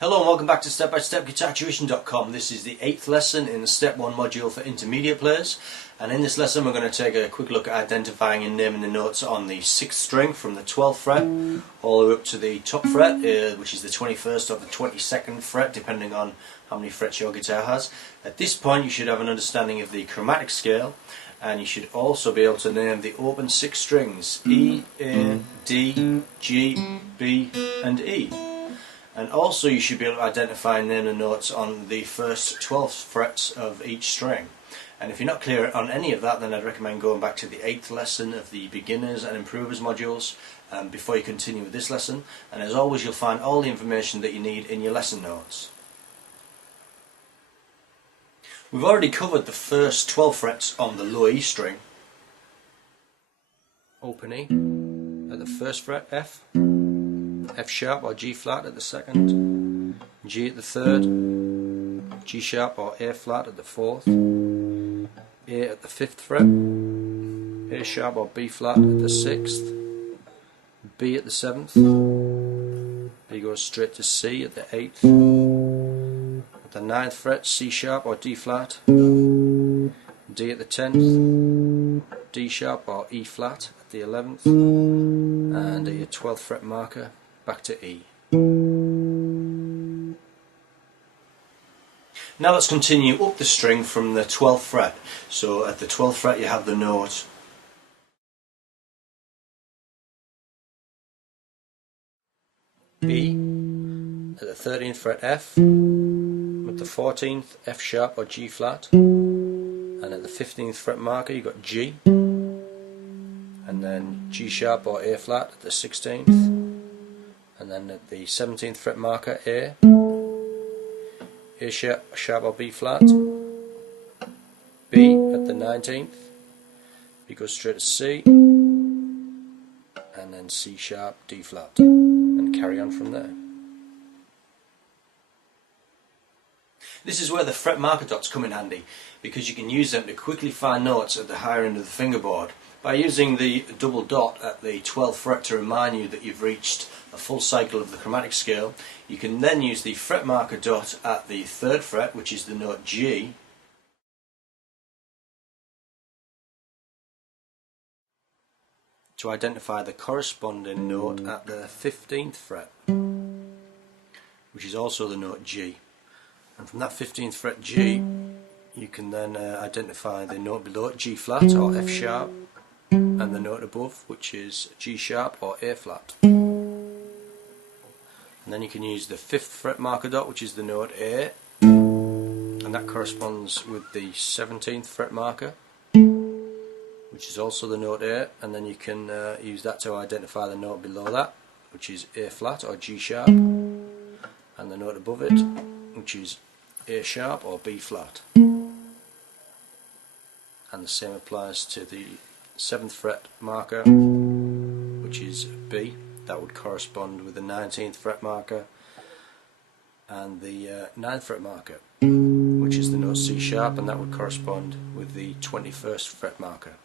Hello and welcome back to Step-by-Step Guitar Tuition.com. This is the 8th lesson in the Step 1 module for intermediate players, and in this lesson we're going to take a quick look at identifying and naming the notes on the 6th string from the 12th fret all the way up to the top fret, which is the 21st or the 22nd fret, depending on how many frets your guitar has. At this point you should have an understanding of the chromatic scale, and you should also be able to name the open 6 strings E, A, D, G, B and E. And also you should be able to identify and name the notes on the first 12 frets of each string. And if you're not clear on any of that, then I'd recommend going back to the 8th lesson of the beginners and improvers modules before you continue with this lesson. And as always, you'll find all the information that you need in your lesson notes. We've already covered the first 12 frets on the low E string. Open E at the first fret, F. F sharp or G flat at the second, G at the third, G sharp or A flat at the fourth, A at the 5th fret, A sharp or B flat at the 6th, B at the 7th, B goes straight to C at the 8th, at the 9th fret C sharp or D flat, D at the 10th, D sharp or E flat at the 11th, and a 12th fret marker back to E. Now let's continue up the string from the 12th fret. So at the 12th fret you have the note E, at the 13th fret F, at the 14th F sharp or G flat, and at the 15th fret marker you've got G, and then G sharp or A flat at the 16th, and then at the 17th fret marker A sharp or B flat, B at the 19th, B goes straight to C, and then C sharp, D flat, and carry on from there. This is where the fret marker dots come in handy, because you can use them to quickly find notes at the higher end of the fingerboard. By using the double dot at the 12th fret to remind you that you've reached a full cycle of the chromatic scale, you can then use the fret marker dot at the 3rd fret, which is the note G, to identify the corresponding note at the 15th fret, which is also the note G. And from that 15th fret G, you can then identify the note below it, G flat or F sharp, and the note above, which is G sharp or A flat. And then you can use the 5th fret marker dot, which is the note A, and that corresponds with the 17th fret marker, which is also the note A, and then you can use that to identify the note below that, which is A flat or G sharp, and the note above it, which is A sharp or B flat. And the same applies to the 7th fret marker, which is B. That would correspond with the 19th fret marker, and the 9th fret marker, which is the note C sharp, and that would correspond with the 21st fret marker.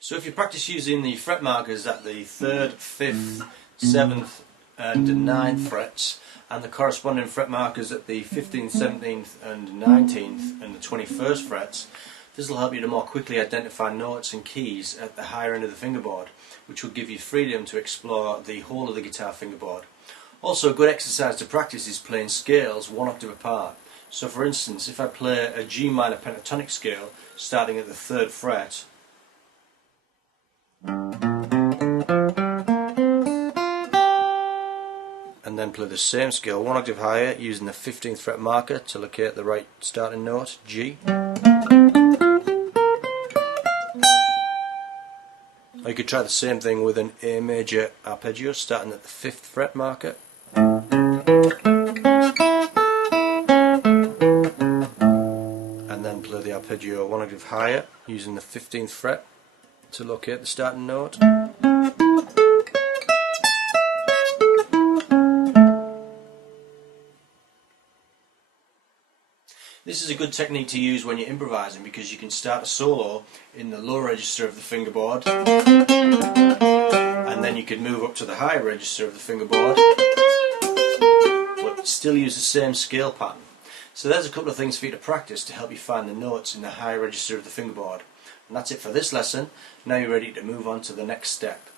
So if you practice using the fret markers at the 3rd, 5th, 7th and 9th frets, and the corresponding fret markers at the 15th, 17th and 19th and the 21st frets, this will help you to more quickly identify notes and keys at the higher end of the fingerboard, which will give you freedom to explore the whole of the guitar fingerboard. Also, a good exercise to practice is playing scales one octave apart. So for instance, if I play a G minor pentatonic scale starting at the 3rd fret, and then play the same scale one octave higher using the 15th fret marker to locate the right starting note, G. Or you could try the same thing with an A major arpeggio starting at the 5th fret marker. And then play the arpeggio one octave higher using the 15th fret to locate the starting note. This is a good technique to use when you're improvising, because you can start a solo in the low register of the fingerboard and then you can move up to the high register of the fingerboard still use the same scale pattern. So there's a couple of things for you to practice to help you find the notes in the high register of the fingerboard. And that's it for this lesson. Now you're ready to move on to the next step.